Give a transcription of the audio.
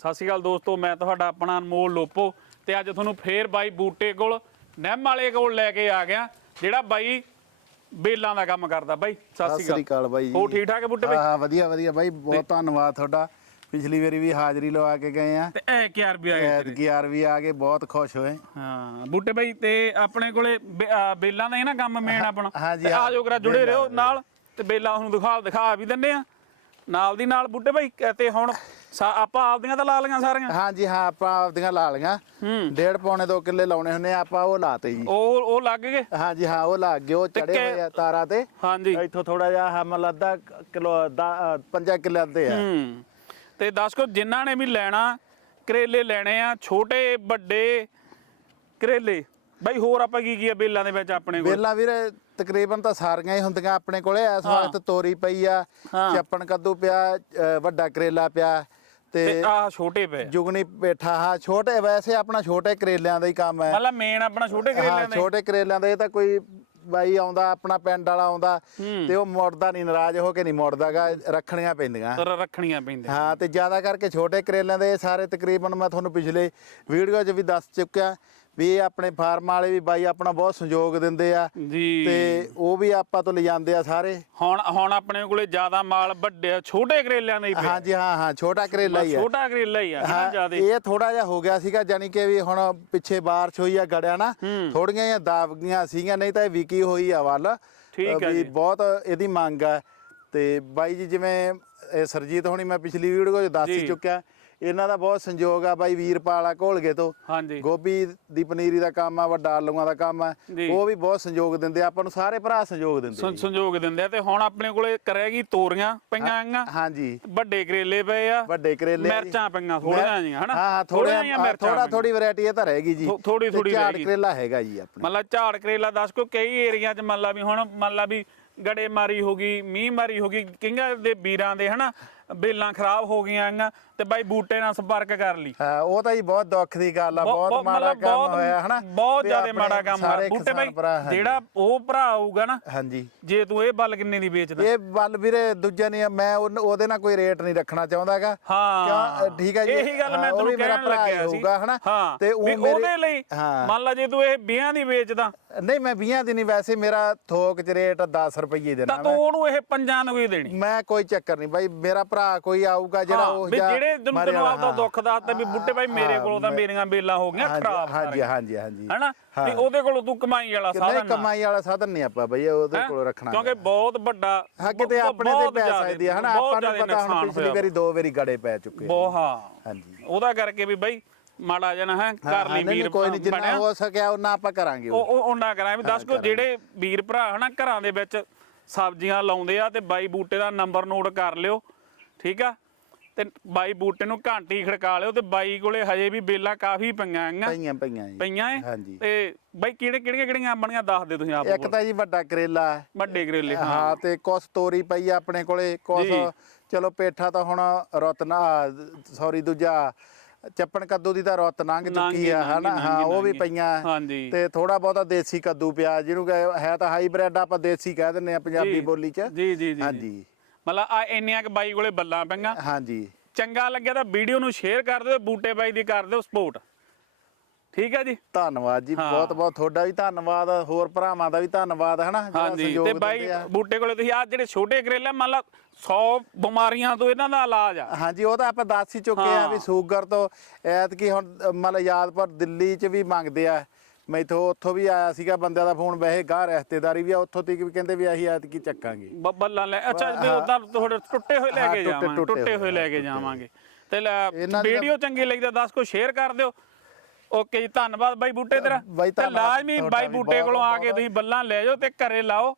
ਸਤਿ ਸ਼੍ਰੀ ਅਕਾਲ ਦੋਸਤੋ ਮੈਂ ਤੁਹਾਡਾ ਆਪਣਾ ਅਨਮੋਲ ਲੋਪੋ ਤੇ ਅੱਜ ਤੁਹਾਨੂੰ ਫੇਰ ਬਾਈ ਬੂਟੇ ਕੋਲ ਨਿੰਮ ਵਾਲੇ ਕੋਲ ਲੈ ਕੇ ਆ ਗਿਆ ਜਿਹੜਾ ਬਾਈ ਬੇਲਾਂ ਦਾ ਕੰਮ ਕਰਦਾ ਬਾਈ। ਸਤਿ ਸਤਿ ਸ੍ਰੀ ਅਕਾਲ ਬਾਈ ਜੀ। ਹੋ ਠੀਕ ਠਾਕ ਬੂਟੇ ਬਾਈ? ਹਾਂ ਵਧੀਆ ਵਧੀਆ ਬਾਈ ਬਹੁਤ ਧੰਨਵਾਦ ਤੁਹਾਡਾ। ਪਿਛਲੀ ਵਾਰੀ ਵੀ ਹਾਜ਼ਰੀ ਲਵਾ ਕੇ ਗਏ ਆ। ਤੇ ਐ ਕੀ ਰੁਪਏ ਆ ਗਏ? ਐਤਕੀ ਯਾਰ ਵੀ ਆ ਗਏ ਬਹੁਤ ਖੁਸ਼ ਹੋਏ। ਹਾਂ ਬੂਟੇ ਬਾਈ ਤੇ ਆਪਣੇ ਕੋਲੇ ਬੇਲਾਂ ਦਾ ਹੀ ਨਾ ਕੰਮ ਮੇਨ ਆਪਣਾ। ਤੇ ਆ ਜਾਓ ਕਰਾ ਜੁੜੇ ਰਹੋ ਨਾਲ ਤੇ ਬੇਲਾਂ ਤੁਹਾਨੂੰ ਦਿਖਾ ਦਿਖਾ ਵੀ ਦਿੰਨੇ ਆ। ਨਾਲ ਦੀ ਨਾਲ ਬੂਟੇ ਬਾਈ ਤੇ ਹੁਣ ਸਾ- ਆਪਾਂ ਆਪਦੀਆਂ ਤਾਂ ਲਾ ਲਈਆਂ ਸਾਰੀਆਂ? ਹਾਂਜੀ ਹਾਂ ਆਪਾਂ ਆਪਦੀਆਂ ਲਾ ਲਈਆਂ। ਹੂੰ। ਡੇਢ ਪੌਣੇ 2 ਕਿੱਲੇ ਲਾਉਣੇ ਆ, ਆਪਾਂ ਉਹ ਲਾਤੇ ਜੀ। ਉਹ ਉਹ ਲੱਗ ਗਏ? ਹਾਂਜੀ ਹਾਂ ਉਹ ਲੱਗ ਗਏ ਉਹ ਚੜੇ ਹੋਏ ਆ ਤਾਰਾਂ ਤੇ। ਹਾਂਜੀ। ਇੱਥੋਂ ਥੋੜਾ ਜਿਹਾ ਹਮਲ ਅੱਧਾ ਕਿਲੋ ਦਾ ਪੰਜਾ ਕਿੱਲੇ ਅੱਧੇ ਆ। ਹੂੰ। ਤੇ ਦੱਸ ਕੋ ਜਿਨ੍ਹਾਂ ਨੇ ਵੀ ਲੈਣਾ ਕਰੇਲੇ ਲੈਣੇ ਆ ਛੋਟੇ ਵੱਡੇ ਕਰੇਲੇ। ਬਾਈ ਹੋਰ ਆਪਾਂ ਕੀ ਕੀ ਆ ਬੇਲਾਂ ਦੇ ਵਿੱਚ ਆਪਣੇ ਕੋਲ? ਵੇਲਾ ਵੀਰੇ ਤਕਰੀਬਨ ਤਾਂ ਸਾਰੀਆਂ ਹੀ ਹੁੰਦੀਆਂ ਆਪਣੇ ਕੋਲੇ। ਇਸ ਵਕਤ ਤੋਰੀ ਪਈ ਆ ਹਾਂ। ਚੱਪਣ ਕੱਦੂ ਪਿਆ ਵੱਡਾ ਕਰੇਲਾ ਪਿਆ ਤੇ ਆਹ ਛੋਟੇ ਪਏ ਜੁਗਨੀ ਪੇਠਾ ਹਾਂ ਛੋਟੇ ਵੈਸੇ ਆਪਣਾ ਛੋਟੇ ਕਰੇਲਿਆਂ ਦਾ ਹੀ ਕੰਮ ਹੈ। ਮਤਲਬ ਮੇਨ ਆਪਣਾ ਛੋਟੇ ਕਰੇਲਿਆਂ ਦੇ ਛੋਟੇ ਕਰੇਲਿਆਂ ਦਾ ਇਹ ਤਾਂ ਕੋਈ ਬਾਈ ਆਉਂਦਾ ਆਪਣਾ ਪਿੰਡ ਵਾਲਾ ਆਉਂਦਾ। ਤੇ ਉਹ ਮੁੜਦਾ ਨਹੀਂ ਨਾਰਾਜ਼ ਹੋ ਕੇ ਨਹੀਂ ਮੁੜਦਾਗਾ ਰੱਖਣੀਆਂ ਪੈਂਦੀਆਂ। ਰੱਖਣੀਆਂ ਪੈਂਦੀਆਂ। ਹਾਂ ਤੇ ਜ਼ਿਆਦਾ ਕਰਕੇ ਛੋਟੇ ਕਰੇਲਿਆਂ ਦੇ ਸਾਰੇ ਤਕਰੀਬਨ ਮੈਂ ਤੁਹਾਨੂੰ ਪਿਛਲੇ ਵੀਡੀਓ 'ਚ ਵੀ ਦੱਸ ਚੁੱਕਿਆ ਵੀ ਇਹ ਆਪਣੇ ਫਾਰਮ ਵਾਲੇ ਵੀ ਬਾਈ ਆਪਣਾ ਬਹੁਤ ਸਹਿਯੋਗ ਦਿੰਦੇ ਆ ਜੀ। ਤੇ ਉਹ ਵੀ ਆਪਾਂ ਤੋਂ ਲਿਜਾਂਦੇ ਆ ਸਾਰੇ। ਹੁਣ ਹੁਣ ਆਪਣੇ ਕੋਲੇ ਜ਼ਿਆਦਾ ਮਾਲ ਵੱਡੇ ਛੋਟੇ ਕਰੇਲਿਆਂ ਦਾ ਹੀ ਪਿਆ ਹਾਂਜੀ ਹਾਂ ਹਾਂ ਛੋਟਾ ਕਰੇਲਾ ਹੀ ਆ। ਛੋਟਾ ਕਰੇਲਾ ਹੀ ਆ ਨਾ ਹਾਂ, ਜ਼ਿਆਦਾ। ਇਹ ਥੋੜਾ ਜਿਹਾ ਹੋ ਗਿਆ ਸੀਗਾ ਜਾਨੀ ਕਿ ਵੀ ਹੁਣ ਪਿੱਛੇ ਬਾਰਿਸ਼ ਹੋਈ ਆ ਗੜਿਆ ਨਾ ਹੂੰ। ਥੋੜੀਆਂ ਜਿਹੀਆਂ ਦਾਵਗੀਆਂ ਸੀਗੀਆਂ ਨਹੀਂ ਤਾਂ ਇਹ ਵਿਕੀ ਹੋਈ ਆ ਵੱਲ। ਠੀਕ ਵੀ ਜੀ। ਬਹੁਤ ਇਹਦੀ ਮੰਗ ਆ। ਤੇ ਬਾਈ ਜੀ ਜਿਵੇਂ ਇਹ ਸਰਜੀਤ ਹੋਣੀ ਮੈਂ ਪਿਛਲੀ ਵੀਡੀਓ 'ਚ ਦੱਸ ਹੀ ਜੀ। ਚੁੱਕਿਆ ਇਹਨਾਂ ਦਾ ਬਹੁਤ ਸੰਯੋਗ ਆ ਬਾਈ ਵੀਰਪਾਲ ਆ ਘੋਲਗੇ ਤੋਂ ਹਾਂਜੀ ਗੋਭੀ ਦੀ ਪਨੀਰੀ ਦਾ ਕੰਮ ਆ ਵੱਡਾ ਆਲੂਆਂ ਦਾ ਕੰਮ ਆ। ਉਹ ਵੀ ਬਹੁਤ ਸੰਯੋਗ ਦਿੰਦੇ ਆ ਆਪਾਂ ਨੂੰ ਸਾਰੇ ਭਰਾ ਸੰਯੋਗ ਦਿੰਦੇ। ਸੰਯੋਗ ਦਿੰਦੇ ਆ ਤੇ ਹੁਣ ਆਪਣੇ ਕੋਲੇ ਕਰੇਗੀ ਤੋਰੀਆਂ ਪਈਆਂ ਆਂਗਾ ਹਾਂਜੀ ਵੱਡੇ ਕਰੇਲੇ ਪਏ ਆ ਵੱਡੇ ਕਰੇਲੇ। ਮਿਰਚਾਂ ਪਈਆਂ ਥੋੜੀਆਂ ਜੀਆਂ ਹਨਾ ਹਾਂ ਹਾਂ ਜਿਹੀਆਂ ਥੋੜਾ ਥੋੜਾ। ਥੋੜੀ ਵੈਰਾਈਟੀ ਇਹ ਤਾਂ ਰਹੇਗੀ ਜੀ ਥੋ- ਥੋੜ੍ਹੀ- ਤੇ ਥੋੜ੍ਹੀ ਝਾੜ। ਕਰੇਲਾ ਹੈਗਾ ਜੀ ਆਪਣੇ ਮੰਨ ਲਾ ਝਾੜ ਕਰੇਲਾ ਦੱਸ ਕੋ ਕਈ ਏਰੀਆ 'ਚ ਮੰਨ ਲਾ ਵੀ ਹੁਣ ਮੰਨ ਲਾ ਵੀ ਗੜੇ ਮਾਰੀ ਹੋ ਗਈ ਮੀਂਹ ਮਾਰੀ ਹੋ ਗਈ ਕਿੰਗਾ ਦੇ ਵੀਰਾਂ ਦੇ ਹਨਾ ਬੇਲਾਂ ਖਰਾਬ ਹੋ ਗਈਆਂ ਤੇ ਬਾਈ ਬੂਟੇ ਨਾਲ ਸੰਪਰਕ ਕਰ ਲਈ। ਹਾਂ ਉਹ ਤਾਂ ਜੀ ਬਹੁਤ ਦੁੱਖ ਦੀ ਗੱਲ ਆ ਬਹੁਤ- ਮਾੜਾ ਕੰਮ ਹੋਇਆ ਹਨਾ? ਬਹੁਤ ਜ਼ਿਆਦਾ ਮਾੜਾ ਕੰਮ ਹੋਇਆ ਬੂਟੇ ਬਾਈ। ਜਿਹੜਾ ਉਹ ਭਰਾ ਆਊਗਾ ਨਾ ਹਾਂਜੀ। ਜੇ ਤੂੰ ਇਹ ਬੱਲ ਕਿੰਨੇ ਦੀ ਵੇਚਦਾ? ਇਹ ਵੱਲ ਵੀਰੇ ਦੂਜੇ ਨੇ ਮੈਂ ਉਹਦੇ ਨਾਲ ਕੋਈ ਰੇਟ ਨਹੀਂ ਰੱਖਣਾ ਚਾਹੁੰਦਾਗਾ। ਹਾਂ। ਠੀਕ ਹੈ ਜੀ। ਇਹੀ ਗੱਲ ਮੈਂ ਤੈਨੂੰ ਕਹਿਣ ਲੱਗਿਆ ਸੀ। ਹਨਾ? ਹਾਂ। ਤੇ ਉਹ ਉਹਦੇ ਮੇਰੇ ਲਈ ਹਾਂ। ਮੰਨ ਲਾ ਜੇ ਤੂੰ ਇਹ 20 ਦੀ ਵੇਚਦਾ। ਨਹੀਂ ਮੈਂ 20 ਦੀ ਨਹੀਂ ਵੈਸੇ ਮੇਰਾ ਥੋਕ ਚ ਰੇਟ 10 ਰੁਪਏ ਦੇਣਾ ਤਾਂ ਤੂੰ ਉਹਨੂੰ ਇਹ ਪੰਜਾਂ ਨੂੰ ਹੀ ਦੇਣੀ। ਮੈਂ ਕੋਈ ਚੱਕਰ ਨਹੀਂ ਬਾਈ ਮੇਰਾ ਭਰਾ ਕੋਈ ਆਊਗਾ ਜਿਹੜਾ ਉਹ ਵੀ ਜਿਹਾ ਜਿਹੜੇ ਤੈਨੂੰ ਤੈਨੂੰ ਆਪਦਾ। ਦੁੱਖ ਦੱਸਦਾ ਵੀ ਬੁੱਟੇ ਭਾਈ ਮੇਰੇ ਕੋਲੋਂ ਤਾਂ ਮੇਰੀਆਂ ਬੇਲਾਂ ਹੋ ਗਈਆਂ ਖਰਾਬ ਹਾਂਜੀ ਹਾਂਜੀ ਹਾਂਜੀ ਹੈਨਾ। ਵੀ ਉਹਦੇ ਕੋਲੋਂ ਤੂੰ ਕਮਾਈ ਵਾਲਾ ਨਹੀਂ ਸਾਧਨ ਨਾ। ਕਮਾਈ ਵਾਲਾ ਸਾਧਨ ਨਹੀਂ ਆਪਾਂ ਬਈ ਉਹਦੇ? ਕੋਲ ਰੱਖਣਾ ਕਿਉਂਕਿ ਬਹੁਤ ਵੱਡਾ ਹਾਂ ਕਿਤੇ ਬਹੁਤ- ਆਪਣੇ ਤੇ ਪੈ ਸਕਦੀ ਹੈ ਹਨਾ ਆਪਾਂ ਨੂੰ ਪਤਾ ਹੁਣ ਪਿਛਲੀ ਵਾਰੀ ਦੋ ਵਾਰੀ ਗੜੇ ਪੈ ਚੁੱਕੇ। ਬਹੁਤ ਹਾਂ ਹਾਂਜੀ ਉਹਦਾ ਕਰਕੇ ਵੀ ਬਾਈ ਮਾੜਾ ਜਣਾ ਹੈ ਕਰ ਲਈ ਨਹੀਂ, ਨਹੀਂ, ਵੀਰ ਕੋਈ ਨਹੀਂ ਜਿੰਨਾ। ਹੋ ਸਕਿਆ ਉਹਨਾਂ ਆਪਾਂ ਕਰਾਂਗੇ ਉਹ ਉਹ ਉਹਨਾਂ ਕਰਾਂ ਵੀ ਦੱਸ ਕੋ ਕਰਾਂਗੇ। ਜਿਹੜੇ ਵੀਰ ਭਰਾ ਹਨਾ ਘਰਾਂ ਦੇ ਵਿੱਚ ਸਬਜ਼ੀਆਂ ਲਾਉਂਦੇ ਆ ਤੇ ਬਾਈ ਬੂਟੇ ਦਾ ਨੰਬਰ ਨੋਟ ਕਰ ਲਿਓ ਠੀਕ ਆ ਤੇ ਬਾਈ ਬੂਟੇ ਨੂੰ ਘੰਟੀ ਖੜਕਾ ਲਿਓ ਤੇ ਬਾਈ ਕੋਲੇ ਹਜੇ ਵੀ ਬੇਲਾਂ ਕਾਫੀ ਪਈਆਂ ਆਂਗਾ ਪਈਆਂ ਪਈਆਂ ਜੀ। ਪਈਆਂ ਏ? ਹਾਂਜੀ। ਤੇ ਬਾਈ ਕਿਹੜੇ ਕਿਹੜੀਆਂ ਕਿਹੜੀਆਂ ਆਪਣੀਆਂ ਦੱਸ ਦਿਓ ਤੁਸੀਂ ਆਪ ਇੱਕ ਤਾਂ ਜੀ ਵੱਡਾ ਕਰੇਲਾ ਹੈ। ਵੱਡੇ ਕਰੇਲੇ ਹਾਂ। ਹਾਂ ਤੇ ਕੁਛ ਤੋਰੀ ਪਈ ਆ ਆਪਣੇ ਕੋਲੇ ਕੁਛ ਜੀ। ਚਲੋ ਪੇਠਾ ਤਾਂ ਹੁਣ ਰਤਨਾ ਸੌਰੀ ਦੂਜਾ ਚੱਪਣ ਕੱਦੂ ਦੀ ਤਾਂ ਰੁੱਤ ਲੰਘ ਚੁੱਕੀ ਲੰਘ ਆ ਗਈ, ਹਨਾ? ਲੰਘ ਹਾਂ ਗਈ, ਉਹ ਵੀ ਲੰਘ ਗਈ। ਪਈਆਂ ਹਾਂਜੀ। ਤੇ ਥੋੜਾ ਬਹੁਤਾ ਦੇਸੀ ਕੱਦੂ ਪਿਆ ਜਿਹਨੂੰ ਕਹੇ ਹੈ ਤਾਂ ਹਾਈਬ੍ਰਿਡ ਆਪਾਂ ਦੇਸੀ ਕਹਿ ਦਿੰਦੇ ਆ ਪੰਜਾਬੀ। ਬੋਲੀ 'ਚ। ਜੀ ਜੀ ਜੀ। ਹਾਂਜੀ। ਮਤਲਬ ਆ ਇੰਨੀਆਂ ਕਿ ਬਾਈ ਕੋਲੇ ਬੱਲਾਂ ਪਈਆਂ। ਹਾਂਜੀ। ਚੰਗਾ ਲੱਗਿਆ ਤਾਂ ਵੀਡੀਓ ਨੂੰ ਸ਼ੇਅਰ ਕਰ ਦਿਓ ਬੂਟੇ ਬਾਈ ਦੀ ਕਰ ਦਿਓ ਸਪੋਰਟ ਠੀਕ ਹੈ ਜੀ? ਧੰਨਵਾਦ ਜੀ। ਬਹੁਤ ਬਹੁਤ ਤੁਹਾਡਾ ਵੀ ਧੰਨਵਾਦ ਹੋਰ ਭਰਾਵਾਂ ਦਾ ਵੀ ਧੰਨਵਾਦ ਹਨਾ? ਹਾਂਜੀ ਤੇ ਬਾਈ। ਬੂਟੇ ਕੋਲੇ ਤੁਸੀਂ ਆ ਜਿਹੜੇ ਛੋਟੇ ਕਰੇਲੇ ਮੰਨ ਲਾ 100 ਬਿਮਾਰੀਆਂ ਤੋਂ ਇਹਨਾਂ ਦਾ ਇਲਾਜ ਆ। ਹਾਂਜੀ ਉਹ ਤਾਂ ਆਪਾਂ ਦੱਸ ਹੀ ਚੁੱਕੇ ਆ। ਵੀ ਸ਼ੂਗਰ ਤੋਂ ਐਤਕੀ ਹੁਣ ਅ, ਮਤਲਬ ਯਾਦਪੁਰ ਦਿੱਲੀ 'ਚ ਵੀ ਮੰਗਦੇ ਆ। ਮੈਥੋਂ ਉੱਥੋਂ ਵੀ ਆਇਆ ਸੀਗਾ ਬੰਦਿਆਂ ਦਾ ਫੋਨ ਵੈਸੇ ਗਾਹ ਰਿਸ਼ਤੇਦਾਰੀ ਵੀ ਆ ਉੱਥੋਂ ਤੱਕ ਵੀ ਕਹਿੰਦੇ ਵੀ ਅਸੀਂ ਐਤਕੀ ਚੱਕਾਂਗੇ। ਬ- ਬੱਲਾਂ ਲੈ। ਅੱਛਾ ਵੀ ਉਦਾਂ ਥੋੜੇ ਟੁੱਟੇ ਹੋਏ ਲੈ ਹਾਂ, ਕੇ ਟੁੱਟੇ- ਜਾਵਾਂਗੇ ਟੁੱਟੇ ਟੁੱਟੇ ਹੋਏ ਹੋਏ, ਲੈ ਕੇ ਜਾਵਾਂਗੇ। ਤੇ ਇਹਨਾਂ ਦੀ ਤਾਂ- ਵੀਡੀਓ ਚੰਗੀ ਲੱਗੀ ਤਾਂ ਦੱਸ ਕੋ ਸ਼ੇਅਰ ਕਰ ਦਿਓ। ਓਕੇ ਜੀ ਧੰਨਵਾਦ ਬਾਈ ਬੂਟੇ ਤੇਰਾ। ਬਾਈ ਤੇ ਧੰਨਵਾਦ ਲਾਜ਼ਮੀ ਤੁਹਾਡਾ ਬਾਈ ਵੀ ਬੂਟੇ ਬਹੁਤ- ਕੋਲੋਂ ਆ ਕੇ ਬਹੁਤ। ਤੁਸੀਂ ਬੱਲਾਂ ਲੈ ਜਾਓ ਤੇ ਘਰੇ ਲਾਓ।